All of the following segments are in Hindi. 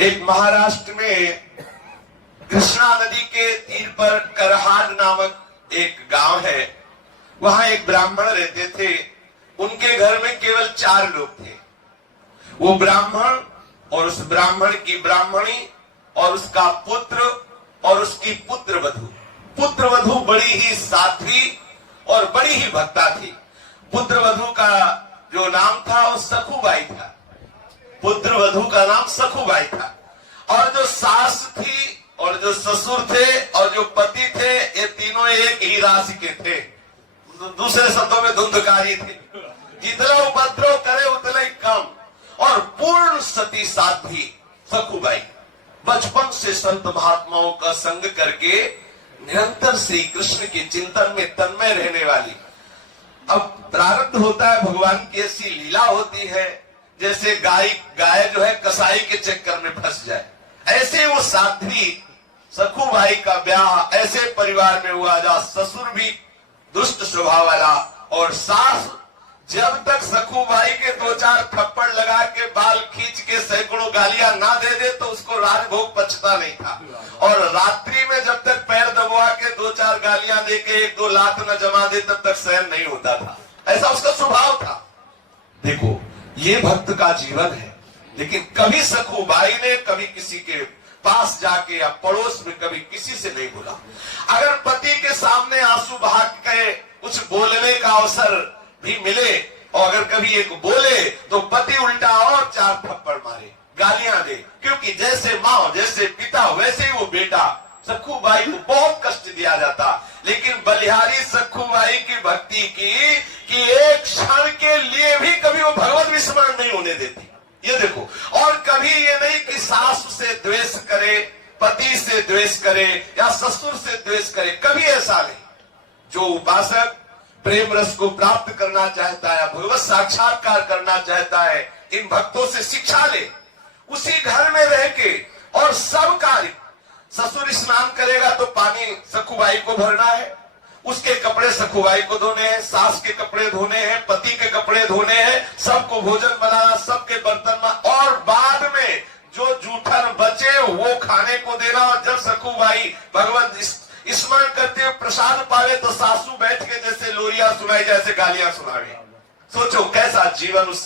एक महाराष्ट्र में कृष्णा नदी के तीर पर करहाड नामक एक गांव है। वहां एक ब्राह्मण रहते थे। उनके घर में केवल 4 लोग थे। वो ब्राह्मण और उस ब्राह्मण की ब्राह्मणी और उसका पुत्र और उसकी पुत्रवधू। पुत्रवधू बड़ी ही साध्वी और बड़ी ही भक्ता थी। पुत्रवधू का जो नाम था वो सखुबाई था। पुत्रवधू का नाम सखुबाई था। और जो सास थी और जो ससुर थे और जो पति थे, ये तीनों एक ही राशि के थे। दूसरे शब्दों में धुंधकारी थे। जितना उपद्रव करे उतना ही कम। और पूर्ण सती साध्वी सखुबाई बचपन से संत महात्माओं का संग करके निरंतर श्री कृष्ण के चिंतन में तन्मय रहने वाली। अब प्रारब्ध होता है, भगवान की ऐसी लीला होती है जैसे गाय जो है कसाई के चक्कर में फंस जाए, ऐसे वो साध्वी सखुबाई का ब्याह ऐसे परिवार में हुआ जहां ससुर भी दुष्ट स्वभाव वाला और सास जब तक सखुबाई के 2-4 थप्पड़ लगा के बाल खींच के सैकड़ों गालियां ना दे दे तो उसको राजभोग पचता नहीं था। और रात्रि में जब तक पैर दबवा के 2-4 गालियां दे के 1-2 लात न जमा दे तब तक सहन नहीं होता था। ऐसा उसका स्वभाव था। देखो, ये भक्त का जीवन है। लेकिन कभी सखुबाई ने कभी किसी के पास जाके या पड़ोस में कभी किसी से नहीं बोला। अगर पति के सामने आंसू बहा के कुछ बोलने का अवसर भी मिले और अगर कभी एक बोले तो पति उल्टा और 4 थप्पड़ मारे, गालियां दे। क्योंकि जैसे माँ जैसे पिता वैसे ही वो बेटा। सखुबाई को बहुत कष्ट दिया जाता, लेकिन बलिहारी सखुबाई की भक्ति की कि एक क्षण के लिए भी कभी वो भगवत विस्मरण नहीं होने देती। ये देखो, और कभी ये नहीं कि सास से द्वेष करे, पति से द्वेष करे या ससुर से द्वेष करे, कभी ऐसा नहीं। जो उपासक प्रेम रस को प्राप्त करना चाहता है, भगवत साक्षात्कार करना चाहता है, इन भक्तों से शिक्षा ले। उसी घर में रह के और सब कार्य, ससुर स्नान करेगा तो पानी सखुबाई को भरना है, उसके कपड़े सखुबाई को धोने हैं, सास के कपड़े धोने हैं, पति के कपड़े धोने हैं, सबको भोजन बनाना, सबके बर्तन में, और बाद में जो जूठन बचे वो खाने को देना। और जब सखुबाई भगवत स्मरण करते हुए प्रसाद पावे तो सासू बैठ के जैसे लोरिया सुनाई जैसे गालियां सुनावे। सोचो कैसा जीवन उस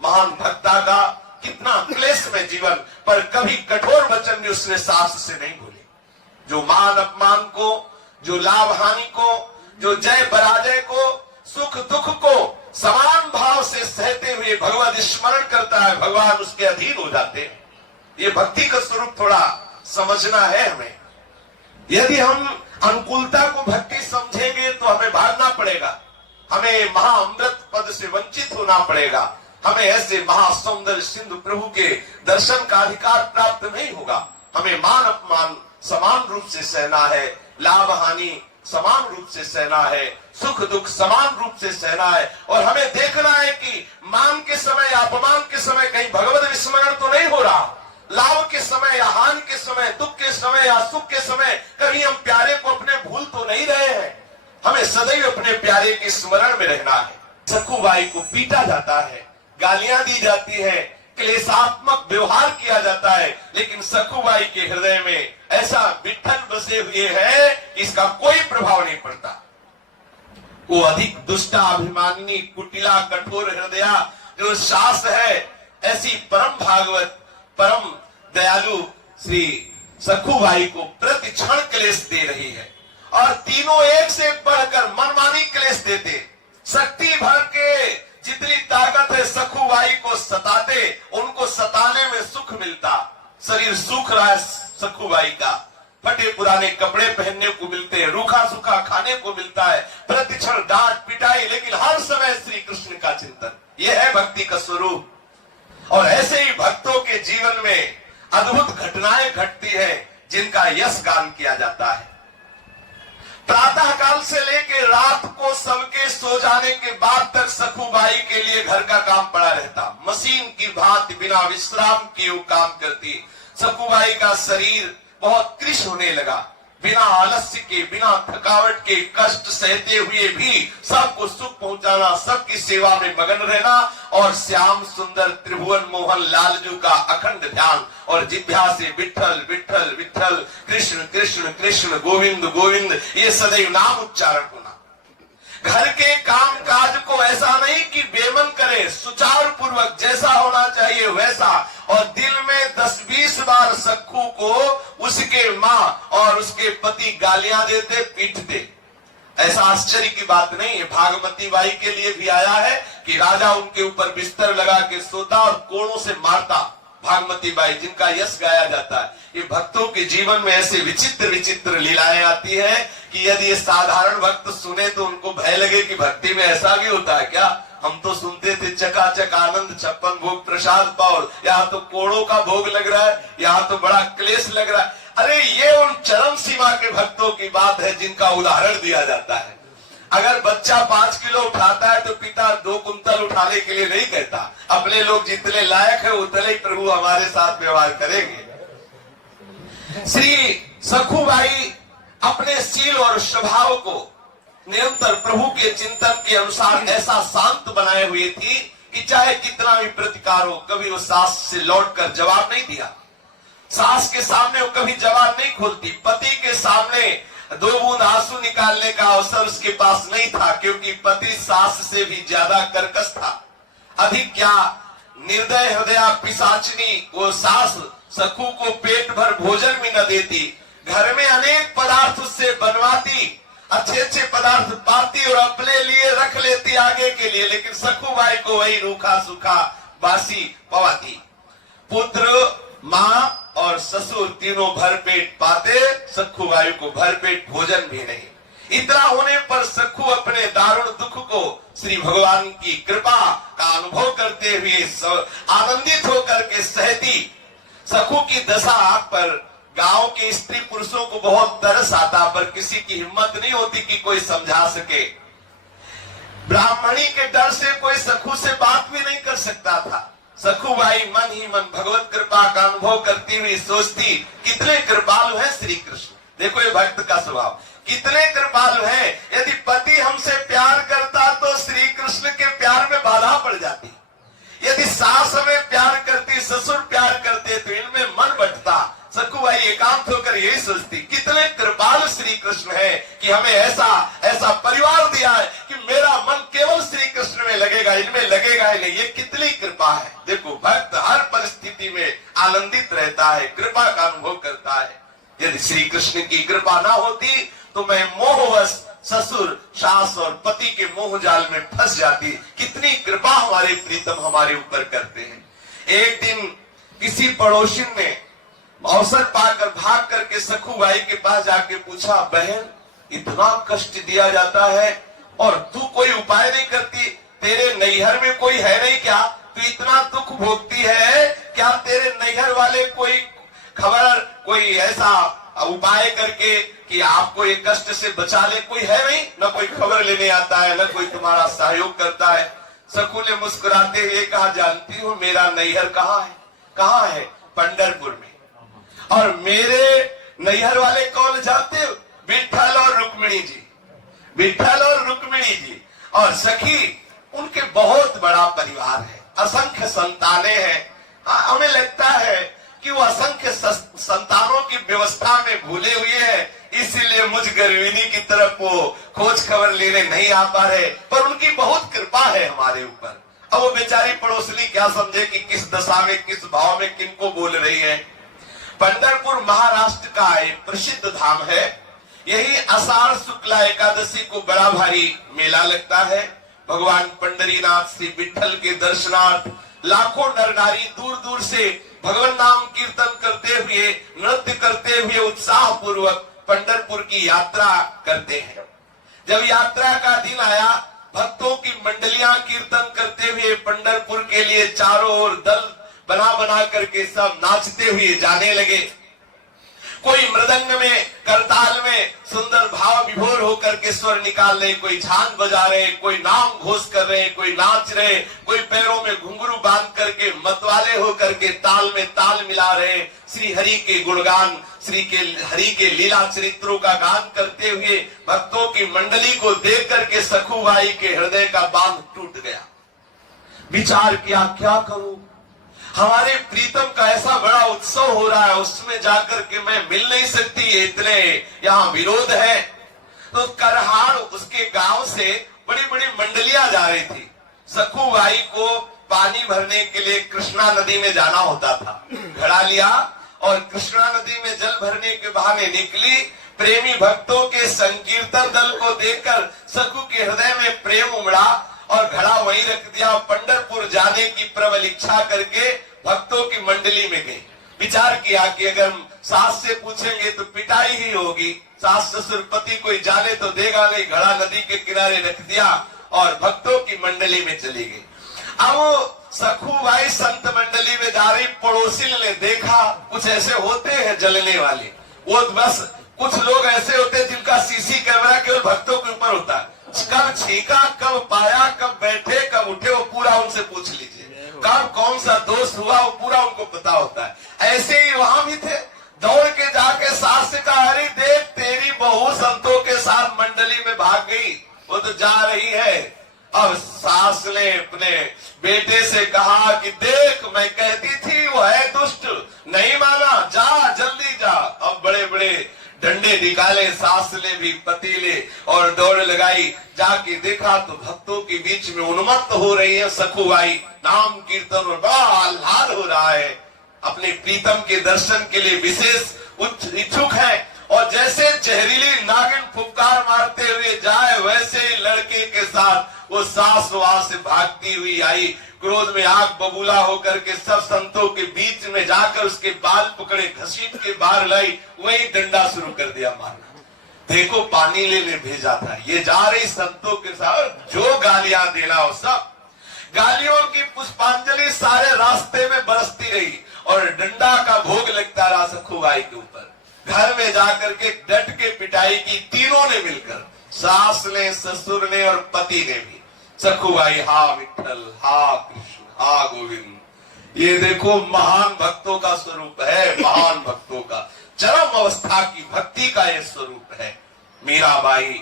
महान भक्ता का, कितना क्लेश में जीवन, पर कभी कठोर वचन भी उसने सास से नहीं बोले। जो मान अपमान को, जो लाभ हानि को, जो जय पराजय को, सुख दुख को समान भाव से सहते हुए भगवत स्मरण करता है, भगवान उसके अधीन हो जाते हैं। ये भक्ति का स्वरूप थोड़ा समझना है हमें। यदि हम अनुकूलता को भक्ति समझेंगे तो हमें भागना पड़ेगा, हमें महाअमृत पद से वंचित होना पड़ेगा, हमें ऐसे महासौंदर्य सिंधु प्रभु के दर्शन का अधिकार प्राप्त नहीं होगा। हमें मान अपमान समान रूप से सहना है, लाभ हानि समान रूप से सहना है, सुख दुख समान रूप से सहना है। और हमें देखना है कि मान के समय या अपमान के समय कहीं भगवत विस्मरण तो नहीं हो रहा। लाभ के समय या हानि के समय, दुख के समय या सुख के समय कहीं हम प्यारे को अपने भूल तो नहीं रहे हैं। हमें सदैव अपने प्यारे के स्मरण में रहना है। सखुबाई को पीटा जाता है, गालियां दी जाती है, क्लेशात्मक व्यवहार किया जाता है, लेकिन सखुबाई के हृदय में ऐसा विठ्ठल बसे हुए है कि इसका कोई प्रभाव नहीं पड़ता। वो अधिक दुष्टा अभिमानिनी कुटिला कठोर हृदया जो सास है, ऐसी परम भागवत परम दयालु श्री सखुबाई को प्रति क्षण क्लेश दे रही है। और तीनों एक से बढ़कर मनमानी क्लेश देते, शक्ति भर के जितनी ताकत है सखुबाई को सताते, उनको सताने में सुख मिलता। शरीर सूख रहा है सखुबाई का, फटे पुराने कपड़े पहनने को मिलते हैं, रूखा सूखा खाने को मिलता है, प्रतिक्षण डांट पिटाई, लेकिन हर समय श्री कृष्ण का चिंतन। यह है भक्ति का स्वरूप। और ऐसे ही भक्तों के जीवन में अद्भुत घटनाएं घटती है जिनका यश गान किया जाता है। प्रातः काल से लेकर रात को सबके सो जाने के बाद तक सखुबाई के लिए घर का काम पड़ा रहता। मशीन की भांति बिना विश्राम किए वो काम करती। सखुबाई का शरीर बहुत कृश होने लगा। बिना आलस्य के, बिना थकावट के, कष्ट सहते हुए भी सबको सुख पहुंचाना, सबकी सेवा में मगन रहना और श्याम सुंदर त्रिभुवन मोहन लालजू का अखंड ध्यान और जिह्वा से विठ्ठल विठ्ठल विठ्ठल, कृष्ण कृष्ण कृष्ण, गोविंद गोविंद, ये सदैव नाम उच्चारण होना। घर के काम काज को ऐसा नहीं कि बेमन करे, सुचारू पूर्वक जैसा होना चाहिए वैसा, और दिल में 10-20 बार सखू को उसके माँ और उसके पति गालियां देते, पीटते। ऐसा आश्चर्य की बात नहीं है। भागमती बाई के लिए भी आया है कि राजा उनके ऊपर बिस्तर लगा के सोता और कोड़ों से मारता। भागमती बाई जिनका यश गाया जाता है। ये भक्तों के जीवन में ऐसे विचित्र विचित्र लीलाएं आती है कि यदि ये साधारण भक्त सुने तो उनको भय लगे कि भक्ति में ऐसा भी होता है क्या। हम तो सुनते थे चकाचक आनंद 56 भोग प्रसाद पाओ, यहाँ तो कोड़ों का भोग लग रहा है, यहाँ तो बड़ा क्लेश लग रहा है। अरे ये उन चरम सीमा के भक्तों की बात है जिनका उदाहरण दिया जाता है। अगर बच्चा 5 किलो उठाता है तो पिता 2 कुंतल उठाने के लिए नहीं कहता। अपने लोग जितने लायक है उतने ही प्रभु हमारे साथ व्यवहार करेंगे। श्री सखूबाई अपने सील और स्वभाव को निरंतर प्रभु के चिंतन के अनुसार ऐसा शांत बनाए हुए थी कि चाहे कितना भी प्रतिकार हो, कभी वो सास से लौटकर जवाब नहीं दिया। सास के सामने वो कभी जवाब नहीं खोलती। पति के सामने 2 बूंद आंसू निकालने का अवसर उसके पास नहीं था, क्योंकि पति सास से भी ज्यादा कर्कश था। अधिक क्या, निर्दय हृदया पिशाचिनी वो सास सखू को पेट भर भोजन भी न देती। घर में अनेक पदार्थ उससे बनवाती, अच्छे अच्छे पदार्थ पाती और अपने लिए रख लेती आगे के लिए, लेकिन सखूबाई को वही रूखा सूखा बासी पवाती। पुत्र, माँ और ससुर तीनों भरपेट पाते, सखूबाई को भरपेट भोजन भी नहीं। इतना होने पर सखू अपने दारुण दुख को श्री भगवान की कृपा का अनुभव करते हुए आनंदित होकर के सहती। सखू की दशा पर गांव के स्त्री पुरुषों को बहुत तरस आता, पर किसी की हिम्मत नहीं होती कि कोई समझा सके। ब्राह्मणी के डर से कोई सखू से बात भी नहीं कर सकता था। सखूबाई मन ही मन भगवत कृपा का अनुभव करती हुई सोचती, कितने कृपालु हैं श्री कृष्ण। देखो ये भक्त का स्वभाव, कितने कृपालु हैं। यदि पति हमसे प्यार करता तो श्री कृष्ण के प्यार में बाधा पड़ जाती। यदि सास हमें प्यार करती, ससुर प्यार करते तो इनमें मन बंटता। सखूबाई एकांत होकर यही सोचती, कितने कृपालु श्री कृष्ण है कि हमें ऐसा ऐसा परिवार दिया है कि मेरा मन केवल श्री कृष्ण में लगेगा, इनमें लगेगा ही नहीं। ये कितनी कृपा है। देखो भक्त हर परिस्थिति में आनंदित रहता है, कृपा का अनुभव करता है। यदि श्री कृष्ण की कृपा ना होती तो मैं मोहवश ससुर, सास और पति के मोह जाल में फंस जाती। कितनी कृपा हमारे प्रीतम हमारे ऊपर करते हैं। एक दिन किसी पड़ोसी ने अवसर पाकर भाग करके सखूबाई के पास जाके पूछा, बहन इतना कष्ट दिया जाता है और तू कोई उपाय नहीं करती, तेरे नैहर में कोई है नहीं क्या? तू इतना दुख भोगती है, क्या तेरे नैहर वाले कोई खबर, कोई ऐसा उपाय करके कि आपको ये कष्ट से बचा ले? कोई है नहीं, न कोई खबर लेने आता है, न कोई तुम्हारा सहयोग करता है। सखू ने मुस्कुराते हुए कहा, जानती हूँ मेरा नैहर कहाँ है? कहाँ है? पंढरपुर में। और मेरे नैहर वाले कौन जानते हो? विठ्ठल और रुक्मिणी जी। विठ्ठल और रुक्मिणी जी और सखी, उनके बहुत बड़ा परिवार है, असंख्य संतानें हैं। हमें लगता है कि वो असंख्य संतानों की व्यवस्था में भूले हुए हैं, इसीलिए मुझ गर्विणी की तरफ वो खोज खबर लेने नहीं आ पा रहे, पर उनकी बहुत कृपा है हमारे ऊपर। अब वो बेचारी पड़ोसनी क्या समझे कि किस दशा में, किस भाव में किनको बोल रही है। पंढरपुर महाराष्ट्र का एक प्रसिद्ध धाम है। यही आषाढ़ शुक्ला एकादशी को बड़ा भारी मेला लगता है। भगवान पंढरीनाथ श्री विठ्ठल के दर्शनार्थ लाखों नर नारी दूर दूर से भगवान नाम कीर्तन करते हुए, नृत्य करते हुए उत्साह पूर्वक पंढरपुर की यात्रा करते हैं। जब यात्रा का दिन आया, भक्तों की मंडलियां कीर्तन करते हुए पंढरपुर के लिए चारों ओर दल बना बना करके सब नाचते हुए जाने लगे। कोई मृदंग में, करताल में सुंदर भाव विभोर होकर के स्वर निकाल रहे, कोई झांझ बजा रहे, कोई नाम घोष कर रहे, कोई नाच रहे, कोई पैरों में घुंघरू बांध करके मतवाले होकर के ताल में ताल मिला रहे, श्री हरि के गुणगान, हरि के लीला चरित्रों का गान करते हुए भक्तों की मंडली को देख करके सखुबाई के हृदय का बांध टूट गया। विचार किया, क्या करूं, हमारे प्रीतम का ऐसा बड़ा उत्सव हो रहा है, उसमें जाकर के मैं मिल नहीं सकती, इतने यहाँ विरोध है। तो करहार उसके गांव से बड़ी बड़ी मंडलियां जा रही थी। सखुबाई को पानी भरने के लिए कृष्णा नदी में जाना होता था। घड़ा लिया और कृष्णा नदी में जल भरने के बहाने निकली। प्रेमी भक्तों के संकीर्तन दल को देखकर सखु के हृदय में प्रेम उमड़ा और घड़ा वहीं रख दिया। पंढरपुर जाने की प्रबल इच्छा करके भक्तों की मंडली में गई। विचार किया कि अगर सास से पूछेंगे तो पिटाई ही होगी, सास ससुर पति कोई जाने तो देगा नहीं। घड़ा नदी के किनारे रख दिया और भक्तों की मंडली में चली गई। अब सखुबाई संत मंडली में जा रही, पड़ोसी ने देखा कुछ ऐसे होते हैं जलने वाले, वो बस कुछ लोग ऐसे होते हैं जिनका सीसी कैमरा केवल भक्तों के ऊपर होता है। कब छीका, कब पाया, कब बैठे, कब उठे, वो पूरा उनसे पूछ लीजिए। कब कौन सा दोष हुआ वो पूरा उनको पता होता है। ऐसे ही वहां भी थे। दौड़ के जाके सास से कहा, अरे देख तेरी बहू संतों के साथ मंडली में भाग गई, वो तो जा रही है। अब सास ने अपने बेटे से कहा कि देख मैं कहती थी वो है दुष्ट, नहीं माना, जा जल्दी जा। अब बड़े बड़े डंडे निकाले सास ने भी, पति ने, और दौड़ लगाई। जाके देखा तो भक्तों के बीच में उन्मत्त हो रही है सखुबाई, नाम कीर्तन और बड़ा आह्लाद हो रहा है। अपने प्रीतम के दर्शन के लिए विशेष इच्छुक है। और जैसे जहरीली नागिन फुफकार मारते हुए जाए, वैसे ही लड़के के साथ वो सास वहां से भागती हुई आई। क्रोध में आग बबूला होकर के सब संतों के बीच में जाकर उसके बाल पकड़े, घसीट के बाहर लाई, वही डंडा शुरू कर दिया मारना। देखो पानी लेने भेजा था, ये जा रही संतों के साथ, जो गालियां देना हो सब गालियों की पुष्पांजलि सारे रास्ते में बरसती रही और डंडा का भोग लगता रहा सखुबाई के ऊपर। घर में जाकर के डट के पिटाई की तीनों ने मिलकर, सास ने, ससुर ने और पति ने भी। सखुबाई हा विठ्ठल, हा कृष्ण, हा गोविंद। ये देखो महान भक्तों का स्वरूप है, महान भक्तों का चरम अवस्था की भक्ति का ये स्वरूप है। मीराबाई,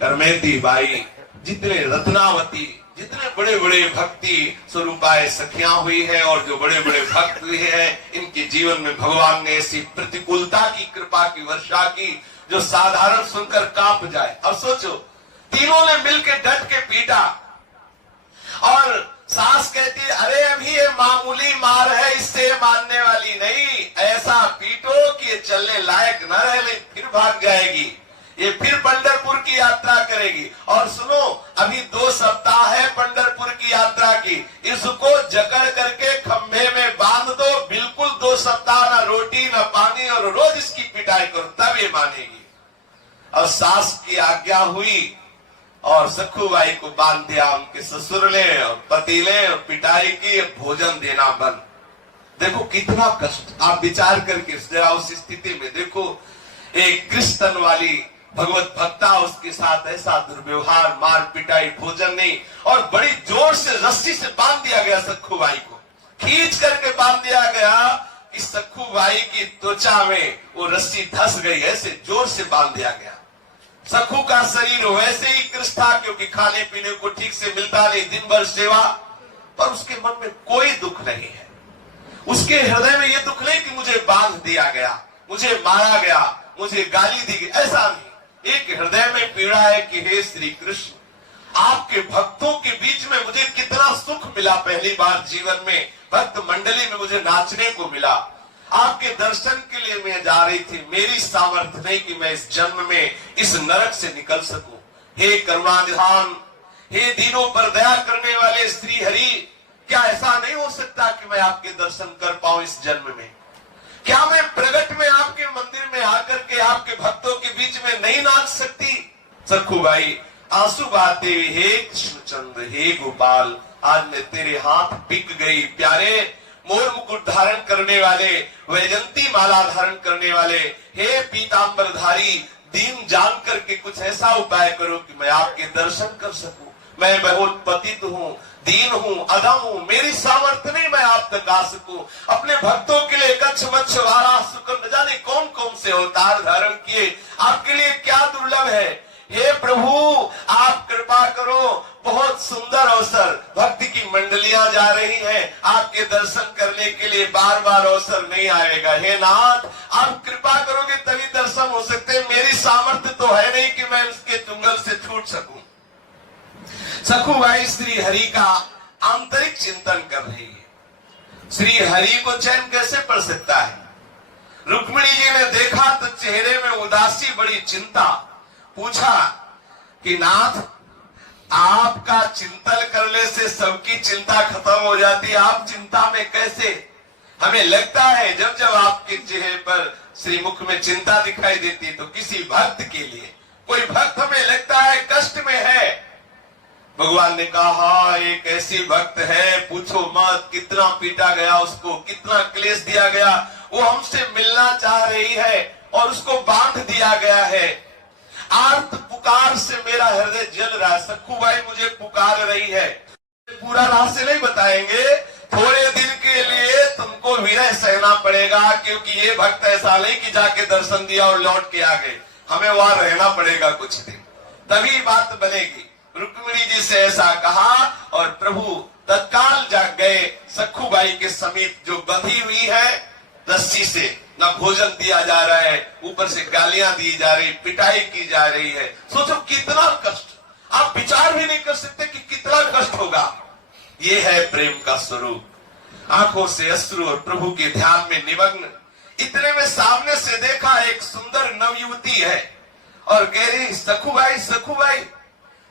करमेती बाई, जितने रत्नावती, जितने बड़े बड़े भक्ति स्वरूपाए सखियां हुई है और जो बड़े बड़े भक्त हुए हैं, इनके जीवन में भगवान ने ऐसी प्रतिकूलता की, कृपा की वर्षा की जो साधारण सुनकर कांप जाए। अब सोचो, तीनों ने मिलकर डट के पीटा और सास कहती अरे अभी ये मामूली मार है, इससे मानने वाली नहीं, ऐसा पीटो कि ये चलने लायक न रहे, नहीं फिर भाग जाएगी, ये फिर पंढरपुर की यात्रा करेगी। और सुनो, अभी 2 सप्ताह है पंढरपुर की यात्रा की, इसको जकड़ करके खंभे में बांध दो, बिल्कुल 2 सप्ताह ना रोटी ना पानी, और रोज इसकी पिटाई करो, तब ये मानेगी। और सास की आज्ञा हुई और सखुबाई को बांध दिया उनके ससुर ने और पति ने, और पिटाई की, भोजन देना बंद। देखो कितना कष्ट, आप विचार करके जरा उस स्थिति में देखो, एक कृष्ण वाली भगवत भक्ता, उसके साथ ऐसा दुर्व्यवहार, मार पिटाई, भोजन नहीं, और बड़ी जोर से रस्सी से बांध दिया गया सखुबाई को, खींच करके बांध दिया गया कि सखुबाई की त्वचा में वो रस्सी धस गई, ऐसे जोर से बांध दिया गया। सखु का शरीर वैसे ही कृष्ण था, क्योंकि खाने पीने को ठीक से मिलता नहीं, दिन भर सेवा, पर उसके मन में कोई दुख नहीं है। उसके हृदय में ये दुख नहीं कि मुझे बांध दिया गया, मुझे मारा गया, मुझे गाली दी गई, ऐसा नहीं। एक हृदय में पीड़ा है कि हे श्री कृष्ण, आपके भक्तों के बीच में मुझे कितना सुख मिला। पहली बार जीवन में भक्त मंडली में मुझे नाचने को मिला, आपके दर्शन के लिए मैं जा रही थी, मेरी सामर्थ्य नहीं कि मैं इस जन्म में इस नरक से निकल सकूं। हे करुणानिधान, हे दीनों पर दया करने वाले श्री हरि, क्या ऐसा नहीं हो सकता कि मैं आपके दर्शन कर पाऊं इस जन्म में? क्या मैं प्रगट में आपके मंदिर में आकर के आपके भक्तों के बीच में नहीं नाच सकती? सखुबाई आंसू बहाते, हे कृष्णचंद्र, हे गोपाल, आज मैं तेरे हाथ बिक गई। प्यारे, मोर मुकुट धारण करने वाले, वैजंती माला धारण करने वाले, हे पीतांबरधारी, दीन जान करके कुछ ऐसा उपाय करो कि मैं आपके दर्शन कर सकूं। मैं बहुत पतित हूं, दीन हूं, अधम हूं, मेरी सामर्थ्य नहीं मैं आप तक आ सकूं। अपने भक्तों के लिए कच्छ मच्छ वारा सुकन न जाने कौन कौन से अवतार धारण किए, आपके लिए क्या दुर्लभ है। हे प्रभु आप कृपा करो, बहुत सुंदर अवसर, भक्ति की मंडलियां जा रही हैं, आपके दर्शन करने के लिए बार बार अवसर नहीं आएगा। हे नाथ आप कृपा करोगे तभी दर्शन हो सकते हैं, मेरी सामर्थ्य तो है नहीं कि मैं उसके चुंगल से छूट सकूं। सखुबाई श्री हरि का आंतरिक चिंतन कर रही है। श्री हरि को चैन कैसे पड़ सकता है। रुक्मिणी जी ने देखा तो चेहरे में उदासी, बड़ी चिंता। पूछा कि नाथ आपका चिंतन करने से सबकी चिंता खत्म हो जाती है, आप चिंता में कैसे। हमें लगता है जब जब आपके चेहरे पर श्री मुख में चिंता दिखाई देती है तो किसी भक्त के लिए, कोई भक्त हमें लगता है कष्ट में है। भगवान ने कहा एक ऐसी भक्त है, पूछो मत, कितना पीटा गया उसको, कितना क्लेश दिया गया, वो हमसे मिलना चाह रही है और उसको बांध दिया गया है। आर्त पुकार से मेरा हृदय जल रहा है, सखुबाई मुझे पुकार रही है। पूरा रहस्य नहीं बताएंगे, थोड़े दिन के लिए तुमको विरह सहना पड़ेगा, क्योंकि ये भक्त ऐसा नहीं कि जाके दर्शन दिया और लौट के आ गए, हमें वहां रहना पड़ेगा कुछ दिन, तभी बात बनेगी। रुक्मिणी जी से ऐसा कहा और प्रभु तत्काल जाग गए। सखुबाई के समीप जो बंधी हुई है रस्सी से, न भोजन दिया जा रहा है, ऊपर से गालियां दी जा रही, पिटाई की जा रही है। सोचो कितना कष्ट, आप विचार भी नहीं कर सकते कि कितना कष्ट होगा। ये है प्रेम का स्वरूप। आंखों से अश्रु और प्रभु के ध्यान में निमग्न। इतने में सामने से देखा एक सुंदर नवयुवती है और कह रही सखुबाई, सखुबाई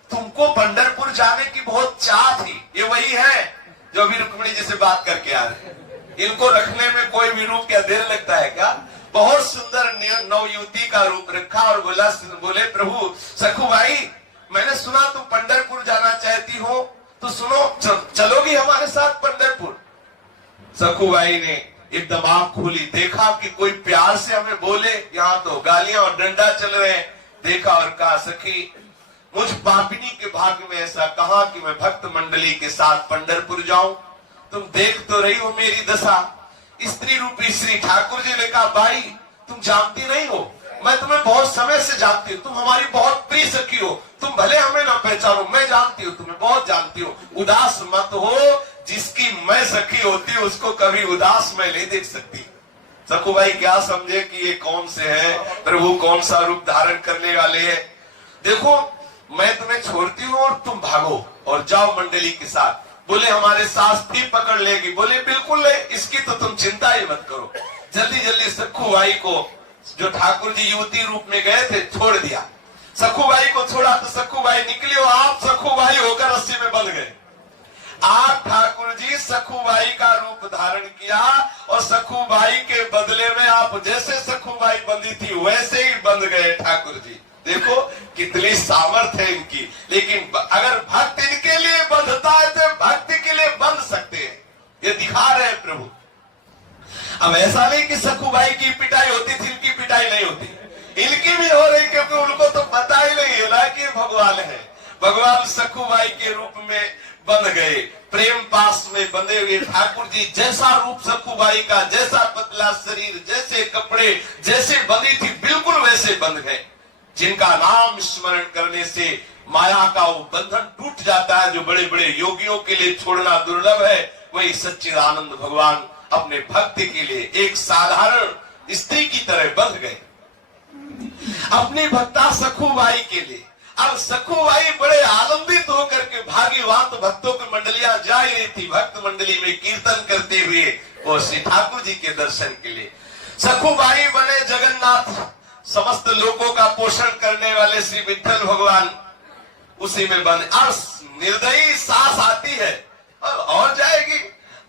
तुमको पंढरपुर जाने की बहुत चाह थी। ये वही है जो अभी रुक्मिणी जी से बात करके आ रहे हैं। इनको रखने में कोई भी रूप क्या देर लगता है क्या। बहुत सुंदर नवयुवती का रूप रखा और बोले प्रभु सखुबाई मैंने सुना तुम पंढरपुर जाना चाहती हो, तो सुनो चलोगी हमारे साथ पंढरपुर। सखुबाई ने एकदम आंख खोली, देखा कि कोई प्यार से हमें बोले, यहाँ तो गालियां और डंडा चल रहे हैं। देखा और कहा सखी मुझ पापिनी के भाग्य में ऐसा कहा कि मैं भक्त मंडली के साथ पंढरपुर जाऊं। तुम देख तो रही हो मेरी दशा। स्त्री रूपी श्री ठाकुर जी ने कहा भाई तुम जानती नहीं हो, मैं तुम्हें बहुत समय से जानती हूँ, तुम हमारी बहुत प्रिय सखी हो, तुम भले हमें ना पहचानो, मैं जानती हूँ तुम्हें, बहुत जानती हूँ। उदास मत हो, जिसकी मैं सखी होती हूँ उसको कभी उदास मैं नहीं देख सकती। सखुबाई क्या समझे कि ये कौन से है, प्रभु कौन सा रूप धारण करने वाले है। देखो मैं तुम्हें छोड़ती हूँ और तुम भागो और जाओ मंडली के साथ। बोले हमारे सास भी पकड़ लेगी। बोले बिल्कुल ले, इसकी तो तुम चिंता ही मत करो। जल्दी जल्दी सखुबाई को, जो ठाकुर जी युवती रूप में गए थे, छोड़ दिया। सखुबाई को छोड़ा तो सखुबाई निकली और आप सखुबाई होकर रस्सी में बंध गए। आप ठाकुर जी सखुबाई का रूप धारण किया और सखुबाई के बदले में आप जैसे सखुबाई बंधी थी वैसे ही बंध गए ठाकुर जी। देखो कितनी सामर्थ्य है इनकी। लेकिन अगर भक्त इनके लिए बंधता है तो भक्ति के लिए बंध सकते हैं, ये दिखा रहे हैं प्रभु। अब ऐसा नहीं कि सखुबाई की पिटाई होती थी, इनकी पिटाई नहीं होती, इनकी भी हो रही, क्योंकि उनको तो पता ही नहीं है ना कि भगवान है। भगवान सखुबाई के रूप में बंध गए, प्रेम पास में बंधे हुए ठाकुर जी जैसा रूप सखुबाई का, जैसा पतला शरीर, जैसे कपड़े, जैसे बंधी थी बिल्कुल वैसे बंध गए। जिनका नाम स्मरण करने से माया का वो बंधन टूट जाता है, जो बड़े बड़े योगियों के लिए छोड़ना दुर्लभ है, वही सच्चिदानंद भगवान अपने भक्ति के लिए एक साधारण स्त्री की तरह बंध गए अपनी भक्ता सखुबाई के लिए। अब सखुबाई बड़े आनंदित होकर के भाग्यवान भक्तों की मंडलियां जा रही थी, भक्त मंडली में कीर्तन करते हुए वो श्री ठाकुर जी के दर्शन के लिए। सखुबाई बने जगन्नाथ, समस्त लोगों का पोषण करने वाले श्री विठ्ठल भगवान उसी में बंद। और निर्दयी सास आती है और जाएगी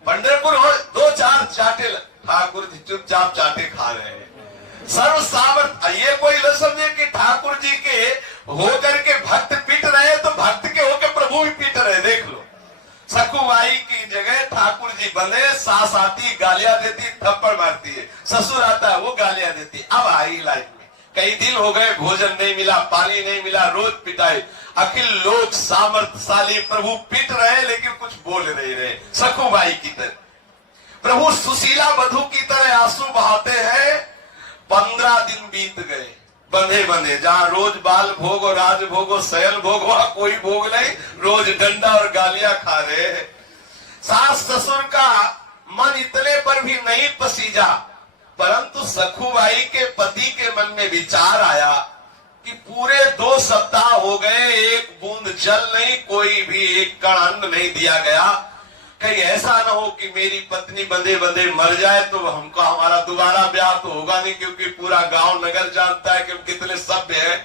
पंढरपुर, और 2-4 चाटे ठाकुर जी चुपचाप चाटे खा रहे हैं। सर्व सामर्थ, ये कोई न समझे कि ठाकुर जी के होकर के भक्त पीट रहे तो भक्त के होकर प्रभु भी पीट रहे। देख लो सखुबाई की जगह ठाकुर जी जी बंधे, सास आती गालियां देती, थप्पड़ मारती है, ससुर आता है वो गालियां देती। अब आई लाइफ में कई दिन हो गए, भोजन नहीं मिला, पानी नहीं मिला, रोज पिटाई। अखिल लोग सामर्थशाली प्रभु पिट रहे लेकिन कुछ बोल नहीं रहे, सखुबाई की तरह। प्रभु सुशीला वधू की तरह आंसू बहाते हैं। 15 दिन बीत गए बंधे बंधे, जहां रोज बाल भोग और राज भोग और शयन भोग, वहां कोई भोग नहीं, रोज डंडा और गालियां खा रहे हैं। सास ससुर का मन इतने पर भी नहीं पसीजा, परंतु सखुबाई के पति के मन में विचार आया कि पूरे 2 सप्ताह हो गए, एक बूंद जल नहीं, कोई भी एक कण अन्न नहीं दिया गया। कहीं ऐसा न हो कि मेरी पत्नी बंधे बंधे मर जाए तो हमको हमारा दोबारा ब्याह तो होगा नहीं, क्योंकि पूरा गांव नगर जानता है कि हम कितने सभ्य हैं।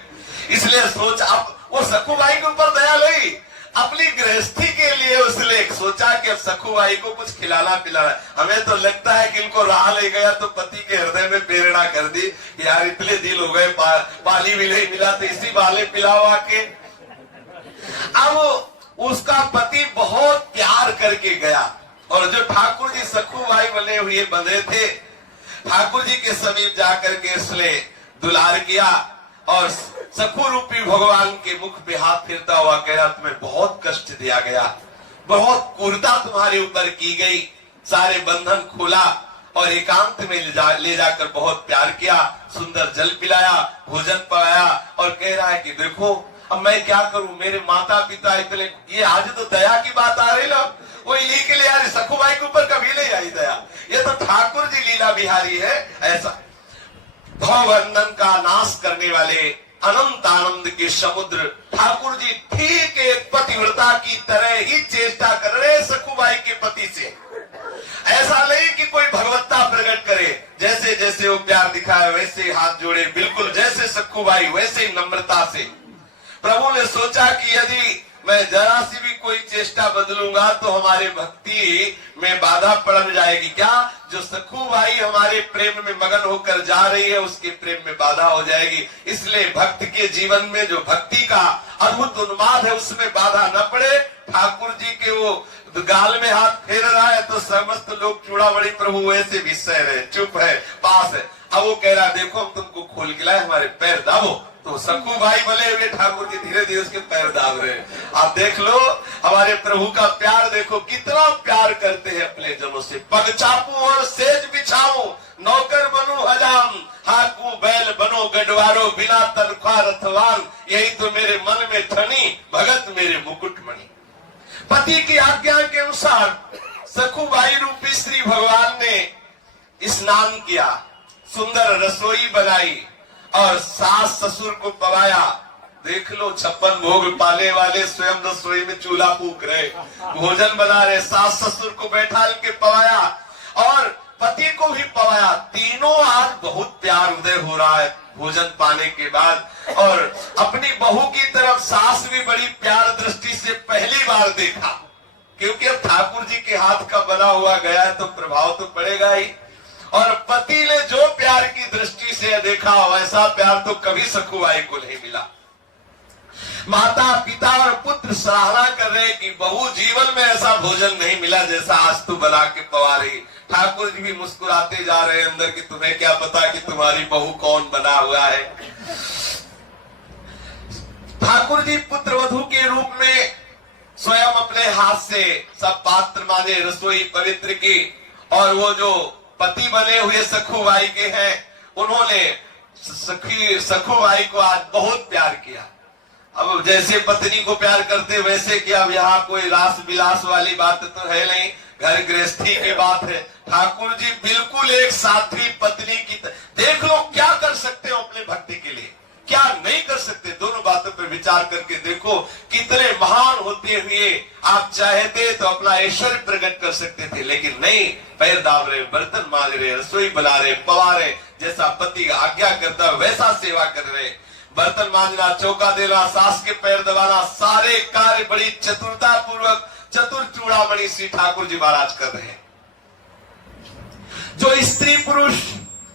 इसलिए सोच, अब वो सखुबाई के ऊपर दया नहीं, अपनी गृहस्थी के लिए उसने सोचा कि अब सखुबाई को कुछ खिलाना पिलाना। हमें तो लगता है कि इनको राह ले गया तो पति के हृदय में प्रेरणा कर दी, यार इतने दिन हो गए, पानी भी नहीं मिला तो इसी बाले पिलाओ आके। अब उसका पति बहुत प्यार करके गया, और जो ठाकुर जी सखुबाई बने हुए बंधे थे, ठाकुर जी के समीप जाकर के उसने दुलार किया और सखु रूपी भगवान के मुख पे हाथ फिरता हुआ कह रहा, तुम्हें बहुत कष्ट दिया गया, बहुत क्रूरता तुम्हारे ऊपर की गई, सारे बंधन खोला और एकांत में ले जाकर बहुत प्यार किया, सुंदर जल पिलाया, भोजन पाया, और कह रहा है कि देखो अब मैं क्या करूं, मेरे माता पिता इतने, ये आज तो दया की बात आ रही ना, वो इन्हीं के लिए यार, सखुबाई के ऊपर कभी नहीं आई दया, ये तो ठाकुर जी लीला बिहारी है। ऐसा भवबंधन का नाश करने वाले अनंत आनंद के समुद्र ठाकुर जी ठीक एक पतिव्रता की तरह ही चेष्टा कर रहे सखुबाई के पति से। ऐसा नहीं कि कोई भगवत्ता प्रकट करे, जैसे जैसे वो प्यार दिखाए वैसे हाथ जोड़े, बिल्कुल जैसे सखुबाई वैसे ही नम्रता से। प्रभु ने सोचा कि यदि मैं जरा सी भी कोई चेष्टा बदलूंगा तो हमारे भक्ति में बाधा पड़ जाएगी। क्या जो सखुबाई हमारे प्रेम में मगन होकर जा रही है उसके प्रेम में बाधा हो जाएगी। इसलिए भक्त के जीवन में जो भक्ति का अद्भुत उन्माद है उसमें बाधा न पड़े। ठाकुर जी के वो गाल में हाथ फेर रहा है तो समस्त लोग चूड़ामणि प्रभु वैसे भी सह रहे, चुप है, पास है। अब वो कह रहा देखो हम तुमको खोल के लाए, हमारे पैर दाबो। तो सखुबाई बोले हुए ठाकुर जी धीरे धीरे उसके पैर दाब रहे। आप देख लो हमारे प्रभु का प्यार, देखो कितना प्यार करते हैं अपने जनों से। पग चापू और सेज बिछाऊं, नौकर बनूं हजाम, हाकू बैल बनो गडवारो, बिना तनख्वाह रथवान, यही तो मेरे मन में ठनी, भगत मेरे मुकुटमणि। पति की आज्ञा के अनुसार सखुबाई रूपी श्री भगवान ने स्नान किया, सुंदर रसोई बनाई और सास ससुर को पवाया। देख लो 56 भोग पाले वाले स्वयं रसोई में चूल्हा फूक रहे, भोजन बना रहे, सास ससुर को बैठा के पवाया और पति को भी पवाया। तीनों आज बहुत प्यार उदय हो रहा है भोजन पाने के बाद। और अपनी बहू की तरफ सास भी बड़ी प्यार दृष्टि से पहली बार देखा, क्योंकि अब ठाकुर जी के हाथ का बना हुआ गया है तो प्रभाव तो पड़ेगा ही। और पति ने जो प्यार की दृष्टि से देखा वैसा प्यार तो कभी सखुबाई को नहीं मिला। माता पिता और पुत्र सराहना कर रहे कि बहू जीवन में ऐसा भोजन नहीं मिला जैसा आज तू बना के पवा रही। ठाकुर जी भी मुस्कुराते जा रहे अंदर कि तुम्हें क्या पता कि तुम्हारी बहू कौन बना हुआ है। ठाकुर जी पुत्र वधू के रूप में स्वयं अपने हाथ से सब पात्र माने, रसोई पवित्र की, और वो जो पति बने हुए सखुबाई के हैं उन्होंने सखुबाई को आज बहुत प्यार किया। अब जैसे पत्नी को प्यार करते वैसे किया। अब यहाँ कोई रास विलास वाली बात तो है नहीं, घर गृहस्थी की बात है। ठाकुर जी बिल्कुल एक साध्वी पत्नी की देख लो क्या कर सकते हो अपने भक्ति के लिए, क्या नहीं कर सकते। दोनों बातों पर विचार करके देखो कितने महान होते हुए आप चाहते तो अपना ऐश्वर्य प्रकट कर सकते थे, लेकिन नहीं, पैर दाब रहे, बर्तन मांज रहे, रसोई बना रहे, पवा रहे, जैसा पति आज्ञा करता वैसा सेवा कर रहे। बर्तन मांजना, चौका देना, सास के पैर दबाना, सारे कार्य बड़ी चतुरता पूर्वक चतुर चूड़ामणि श्री ठाकुर जी महाराज कर रहे हैं। जो स्त्री पुरुष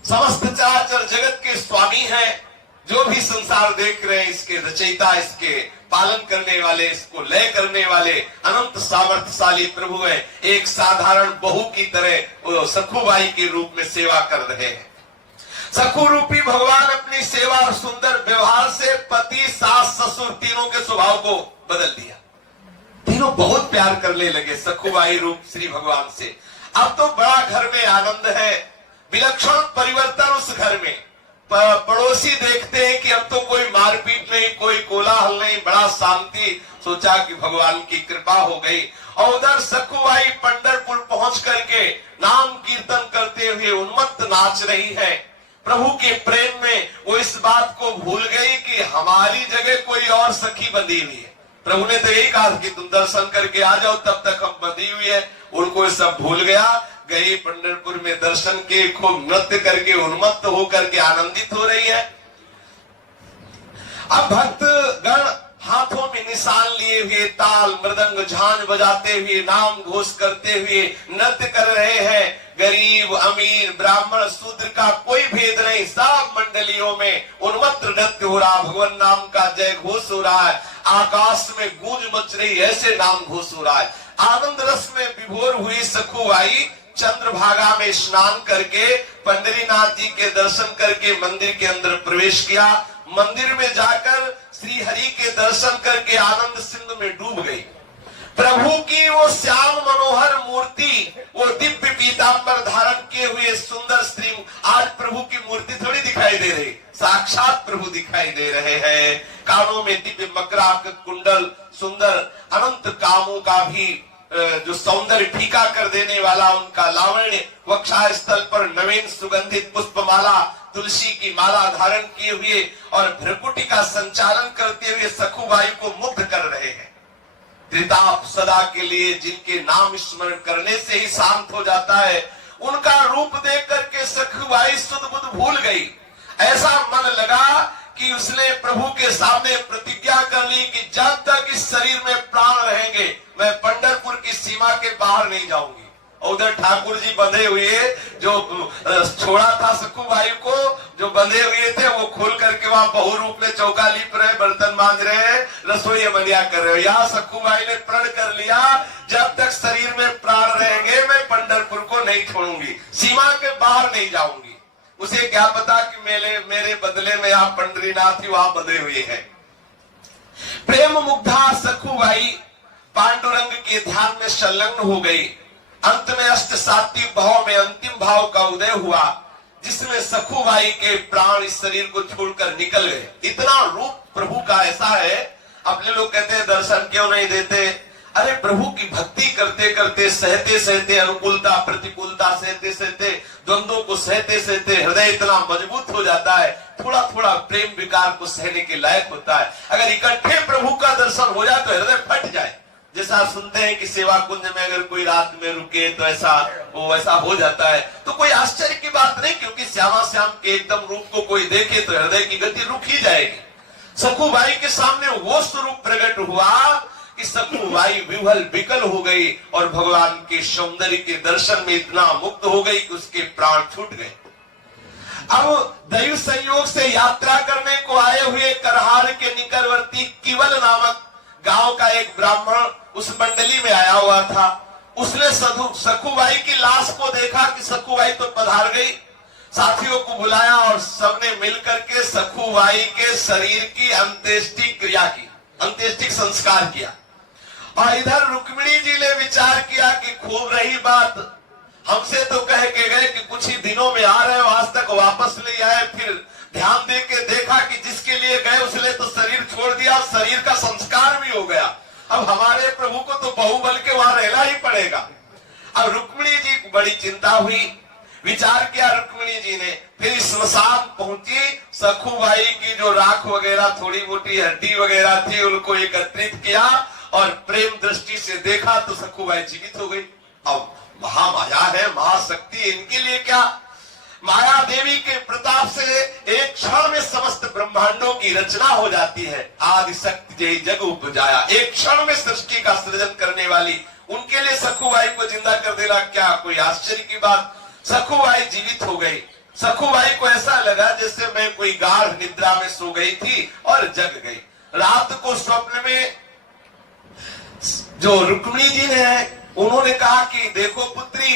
समस्त चराचर जगत के स्वामी हैं, जो भी संसार देख रहे हैं, इसके रचयिता, इसके पालन करने वाले, इसको लय करने वाले अनंत सामर्थ्यशाली प्रभु है, एक साधारण बहू की तरह वो सखुबाई के रूप में सेवा कर रहे हैं। सखु रूपी भगवान अपनी सेवा और सुंदर व्यवहार से पति, सास, ससुर तीनों के स्वभाव को बदल दिया। तीनों बहुत प्यार करने लगे सखुबाई रूप श्री भगवान से। अब तो बड़ा घर में आनंद है, विलक्षण परिवर्तन उस घर में। पड़ोसी देखते हैं कि अब तो कोई मारपीट नहीं, कोई कोलाहल नहीं, बड़ा शांति। सोचा कि भगवान की कृपा हो गई। और उधर सखुबाई पंढरपुर पहुंच करके नाम कीर्तन करते हुए उन्मत्त नाच रही है। प्रभु के प्रेम में वो इस बात को भूल गई कि हमारी जगह कोई और सखी बंधी हुई है। प्रभु ने तो यही कहा कि तुम दर्शन करके आ जाओ, तब तक हम बंधी हुई है। उनको सब भूल गया। गई पंढरपुर में दर्शन के, खूब नृत्य करके उन्मत्त होकर के आनंदित हो रही है। अब भक्त गण हाथों में निशान लिए हुए, ताल मृदंग झांझ बजाते हुए, नाम घोष करते हुए नृत्य कर रहे हैं। गरीब अमीर ब्राह्मण शूद्र का कोई भेद नहीं, सब मंडलियों में उन्मत्त नृत्य हो रहा, भगवान नाम का जय घोष हो रहा है। आकाश में गूंज मच रही, ऐसे नाम घोष हो रहा है। आनंद रस में विभोर हुई सखुबाई चंद्रभागा में स्नान करके पंढरीनाथ जी के दर्शन करके मंदिर के अंदर प्रवेश किया। मंदिर में जाकर श्री हरि के दर्शन करके आनंद सिंधु में डूब गई। प्रभु की वो श्याम मनोहर मूर्ति, वो दिव्य पीतांबर धारण किए हुए सुंदर श्री, आज प्रभु की मूर्ति थोड़ी दिखाई दे रही, साक्षात प्रभु दिखाई दे रहे हैं। कानों में दिव्य मकराक कुंडल, सुंदर अनंत कामों का भी जो सौंदर्य फीका कर देने वाला उनका लावण्य, वक्षा स्थल पर नवीन सुगंधित पुष्पमाला, तुलसी की माला धारण किए हुए और भ्रकुटी का संचालन करते हुए सखुबाई को मुग्ध कर रहे हैं। त्रिताप सदा के लिए जिनके नाम स्मरण करने से ही शांत हो जाता है, उनका रूप देख करके सखुबाई सुध बुध भूल गई। ऐसा मन लगा कि उसने प्रभु के सामने प्रतिज्ञा कर ली कि जब तक इस शरीर में प्राण रहेंगे मैं पंढरपुर की सीमा के बाहर नहीं जाऊंगी। उधर ठाकुर जी बंधे हुए, जो छोड़ा था सखुबाई को, जो बंधे हुए थे, वो खोल करके वहां बहु रूप में चौका लीप रहे, बर्तन मांज रहे, रसोई बनिया कर रहे। यहाँ सखुबाई ने प्रण कर लिया, जब तक शरीर में प्राण रहेंगे मैं पंढरपुर को नहीं छोड़ूंगी, सीमा के बाहर नहीं जाऊंगी। उसे क्या पता कि मेरे बदले में आप पंढरीनाथ ही वहां बंधे हुए हैं। प्रेम मुग्धा सखुबाई पांडुरंग के ध्यान में संलग्न हो गई। अंत में अष्ट सात्विक भाव में अंतिम भाव का उदय हुआ, जिसमें सखुबाई के प्राण इस शरीर को छोड़कर निकल गए। इतना रूप प्रभु का ऐसा है। अपने लोग कहते हैं दर्शन क्यों नहीं देते? अरे प्रभु की भक्ति करते करते, सहते सहते, अनुकूलता प्रतिकूलता सहते सहते, द्वंद्वों को सहते सहते हृदय इतना मजबूत हो जाता है, थोड़ा थोड़ा प्रेम विकार को सहने के लायक होता है। अगर इकट्ठे प्रभु का दर्शन हो जाए तो हृदय फट जाए। जैसा सुनते हैं कि सेवा कुंज में अगर कोई रात में रुके तो ऐसा हो जाता है, तो कोई आश्चर्य की बात नहीं, क्योंकि श्यामा श्याम के एकदम रूप को कोई देखे तो हृदय की गति रुक ही जाएगी। सखुबाई के सामने वो स्वरूप प्रकट हुआ कि सखुबाई विह्वल विकल हो गई और भगवान के सौंदर्य के दर्शन में इतना मुक्त हो गई कि उसके प्राण छूट गए। अब दैव संयोग से यात्रा करने को आए हुए करहार के निकटवर्ती किवल नामक गांव का एक ब्राह्मण उस मंडली में आया हुआ था। उसने सखुबाई की लाश को देखा कि सखुबाई तो पधार गई, साथियों को बुलाया और सबने मिलकर के सखुबाई के शरीर की अंत्येष्टि क्रिया की, अंत्येष्टि संस्कार किया। और इधर रुक्मिणी जी ने विचार किया कि खूब रही बात, हमसे तो कह के गए कि कुछ ही दिनों में आ रहे हो, आज तक वापस नहीं आए। फिर ध्यान दे के देखा कि जिसके लिए गए उसने तो शरीर छोड़ दिया, शरीर का संस्कार भी हो गया। अब हमारे प्रभु को तो बहुबल के वहां रहना ही पड़ेगा। अब रुक्मिणी जी को बड़ी चिंता हुई, विचार किया रुक्मिणी जी ने, फिर स्मशान पहुंची, सखुबाई की जो राख वगैरह थोड़ी मोटी हड्डी वगैरह थी उनको एकत्रित किया और प्रेम दृष्टि से देखा तो सखुबाई जीवित हो गई। अब महामाया है, महाशक्ति, इनके लिए क्या? माया देवी के प्रताप से एक क्षण में समस्त ब्रह्मांडों की रचना हो जाती है। आदि शक्ति जय जग उपजाया, एक क्षण में सृष्टि का सृजन करने वाली, उनके लिए सखुबाई को जिंदा कर देना क्या कोई आश्चर्य की बात? सखुबाई जीवित हो गई। सखुबाई को ऐसा लगा जैसे मैं कोई गाढ़ निद्रा में सो गई थी और जग गई। रात को स्वप्न में जो रुक्मिणी जी ने उन्होंने कहा कि देखो पुत्री,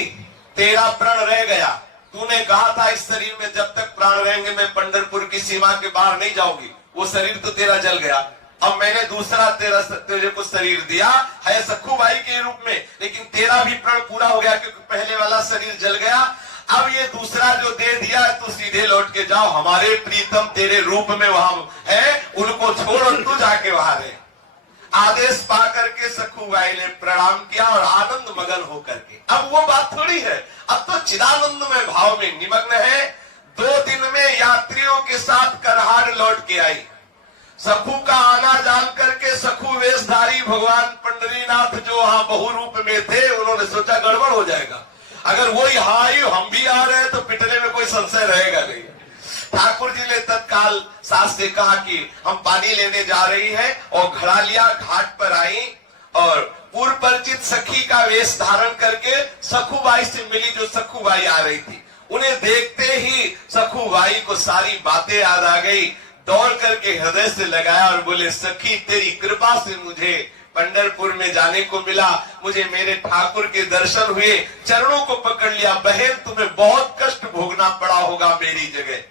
तेरा प्राण रह गया, तूने कहा था इस शरीर में जब तक प्राण रहेंगे मैं पंढरपुर की सीमा के बाहर नहीं जाऊंगी, वो शरीर तो तेरा जल गया। अब मैंने दूसरा तेरे को शरीर दिया है सखुबाई के रूप में, लेकिन तेरा भी प्राण पूरा हो गया क्योंकि पहले वाला शरीर जल गया। अब ये दूसरा जो दे दिया है तू सीधे लौट के जाओ, हमारे प्रीतम तेरे रूप में वहां है, उनको छोड़ और तू जाके वहां रहे। आदेश पा करके सखुबाई ने प्रणाम किया और आनंद मगन होकर के, अब वो बात थोड़ी है, अब तो चिदानंद में भाव में निमग्न है। 2 दिन में यात्रियों के साथ करहार लौट के आई। सखु का आना जान करके सखु वेशधारी भगवान पंडरीनाथ जो वहां बहु रूप में थे, उन्होंने सोचा गड़बड़ हो जाएगा, अगर वो यहाँ आई हम भी आ रहे हैं तो पिटने में कोई संशय रहेगा नहीं। ठाकुर जी ने तत्काल सास से कहा कि हम पानी लेने जा रही है, और घड़ा लिया, घाट पर आई और पूर्व परिचित सखी का वेश धारण करके सखुबाई से मिली, जो सखुबाई आ रही थी। उन्हें देखते ही सखुबाई को सारी बातें याद आ गई, दौड़ करके हृदय से लगाया और बोले, सखी तेरी कृपा से मुझे पंढरपुर में जाने को मिला, मुझे मेरे ठाकुर के दर्शन हुए, चरणों को पकड़ लिया, बहन तुम्हें बहुत कष्ट भोगना पड़ा होगा मेरी जगह।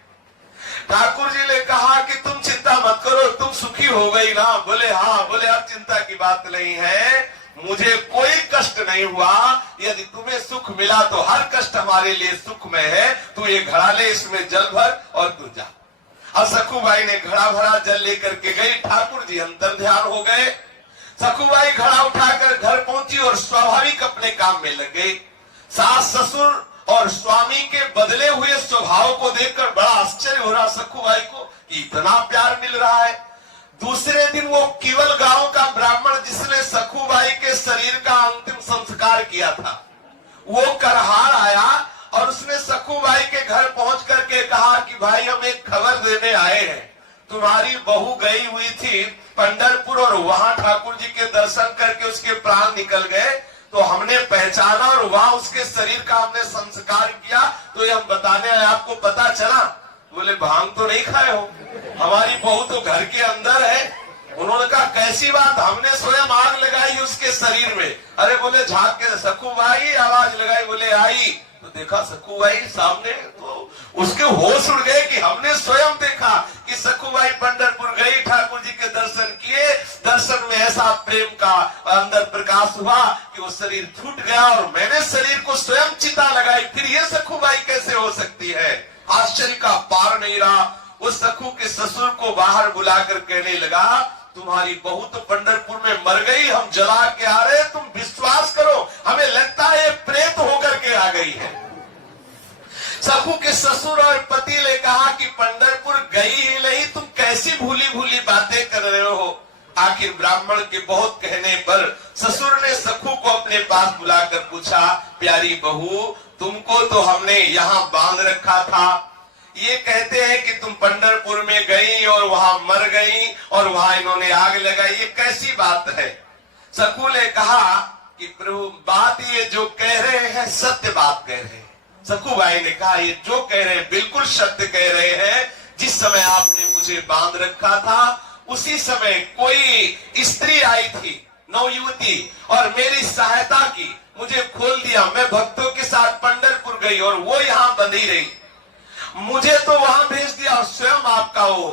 ठाकुर जी ने कहा कि तुम चिंता मत करो, तुम सुखी हो गई ना? बोले हाँ। बोले अब चिंता की बात नहीं है, मुझे कोई कष्ट नहीं हुआ, यदि तुम्हें सुख मिला तो हर कष्ट हमारे लिए सुखमय है, तू ये घड़ा ले, इसमें जल भर और तू जा। अब सखुबाई ने घड़ा भरा, जल लेकर के गई, ठाकुर जी अंतर ध्यान हो गए। सखुबाई घड़ा उठाकर घर पहुंची और स्वाभाविक अपने काम में लग गई। सास ससुर और स्वामी के बदले हुए स्वभाव को देखकर बड़ा आश्चर्य हो रहा सखुबाई को कि इतना प्यार मिल रहा है। दूसरे दिन वो केवल गांव का ब्राह्मण जिसने सखुबाई के शरीर का अंतिम संस्कार किया था, वो करहार आया और उसने सखुबाई के घर पहुंच करके कहा कि भाई हम एक खबर देने आए हैं, तुम्हारी बहू गई हुई थी पंढरपुर और वहां ठाकुर जी के दर्शन करके उसके प्राण निकल गए, तो हमने पहचाना और वहां उसके शरीर का हमने संस्कार किया, तो ये हम बताने आए, आपको पता चला? बोले भांग तो नहीं खाए हो, हमारी बहू तो घर के अंदर है। उन्होंने कहा कैसी बात? हमने स्वयं आग लगाई उसके शरीर में। अरे बोले झांक के सखुबाई आवाज लगाई, बोले आई, तो देखा सखुबाई सामने, तो उसके होश उड़ गए कि हमने स्वयं देखा कि सखुबाई पंढरपुर गई, ठाकुर जी के दर्शन किए, दर्शन में ऐसा प्रेम का अंदर प्रकाश हुआ कि वो शरीर छूट गया और मैंने शरीर को स्वयं चिता लगाई, फिर ये सखुबाई कैसे हो सकती है? आश्चर्य का पार नहीं रहा। उस सखु के ससुर को बाहर बुलाकर कहने लगा, तुम्हारी बहू तो पंढरपुर में मर गई, हम जला के आ रहे, तुम विश्वास करो हमें लगता है ये प्रेत होकर के आ गई है। सखु के ससुर और पति ने कहा कि पंढरपुर गई ही नहीं, तुम कैसी भूली भूली बातें कर रहे हो? आखिर ब्राह्मण के बहुत कहने पर ससुर ने सखु को अपने पास बुलाकर पूछा, प्यारी बहू तुमको तो हमने यहाँ बांध रखा था, ये कहते हैं कि तुम पंढरपुर में गई और वहां मर गई और वहां इन्होंने आग लगाई, ये कैसी बात है? सखु ने कहा कि प्रभु बात ये जो कह रहे हैं सत्य बात कह रहे हैं। सखुबाई ने कहा ये जो कह रहे हैं बिल्कुल सत्य कह रहे हैं, जिस समय आपने मुझे बांध रखा था उसी समय कोई स्त्री आई थी, नवयुवती, और मेरी सहायता की, मुझे खोल दिया, मैं भक्तों के साथ पंढरपुर गई और वो यहाँ बंधी रही, मुझे तो वहां भेज दिया और स्वयं आपका वो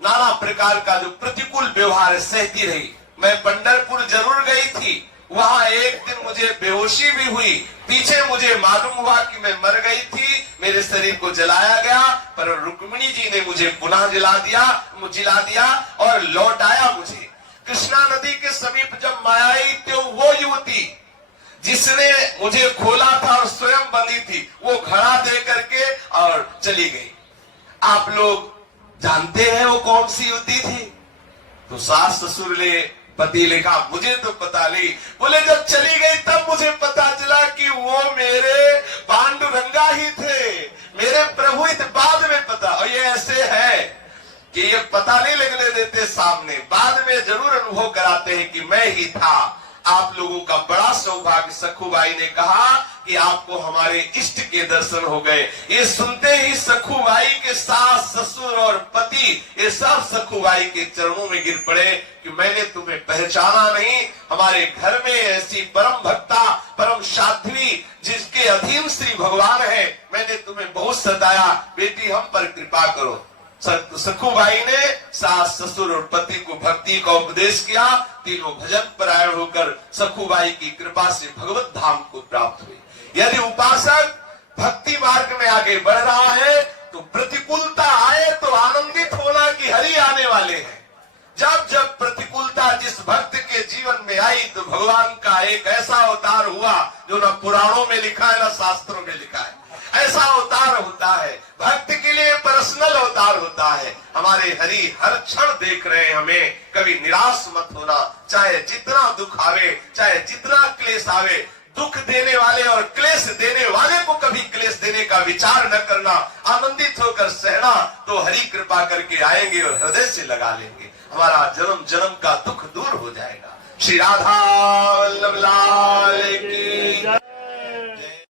नाना प्रकार का जो प्रतिकूल व्यवहार सहती रही। मैं पंढरपुर जरूर गई थी, वहां एक दिन मुझे बेहोशी भी हुई, पीछे मुझे मालूम हुआ कि मैं मर गई थी, मेरे शरीर को जलाया गया, पर रुक्मिणी जी ने मुझे पुनः जिला दिया और लौटाया मुझे। कृष्णा नदी के समीप जब मैं आई तो वो युवती जिसने मुझे खोला था और स्वयं बंधी थी, वो घड़ा दे करके और चली गई। आप लोग जानते हैं वो कौन सी युवती थी? तो सास ससुर ने, पति ने कहा मुझे तो पता नहीं। बोले जब चली गई तब मुझे पता चला कि वो मेरे पांडुरंगा ही थे, मेरे प्रभु ही थे, बाद में पता। और ये ऐसे है कि ये पता नहीं लगने देते सामने, बाद में जरूर अनुभव कराते हैं कि मैं ही था। आप लोगों का बड़ा सौभाग्य। सखुबाई ने कहा कि आपको हमारे इष्ट के दर्शन हो गए। ये सुनते ही सखुबाई के सास, ससुर और पति ये सब सखुबाई के चरणों में गिर पड़े कि मैंने तुम्हें पहचाना नहीं। हमारे घर में ऐसी परम भक्ता, परम साध्वी जिसके अधीन श्री भगवान है, मैंने तुम्हें बहुत सताया, बेटी हम पर कृपा करो। सखुबाई ने सास, ससुर और पति को भक्ति का उपदेश किया। तीनों भजन परायण होकर सखुबाई की कृपा से भगवत धाम को प्राप्त हुए। यदि उपासक भक्ति मार्ग में आगे बढ़ रहा है तो प्रतिकूलता आए तो आनंदित होना कि हरि आने वाले हैं। जब जब प्रतिकूलता जिस भक्त के जीवन में आई तो भगवान का एक ऐसा अवतार हुआ जो न पुराणों में लिखा है न शास्त्रों में लिखा है। ऐसा अवतार होता है, भक्त के लिए पर्सनल अवतार होता है। हमारे हरि हर क्षण देख रहे हैं हमें। कभी निराश मत होना, चाहे जितना दुख आवे, चाहे जितना क्लेश आवे। दुख देने वाले और क्लेश देने वाले को कभी क्लेश देने का विचार न करना, आनंदित होकर सहना, तो हरि कृपा करके आएंगे और हृदय से लगा लेंगे। हमारा जन्म जन्म का दुख दूर हो जाएगा। श्री राधा वल्लभ लाल की।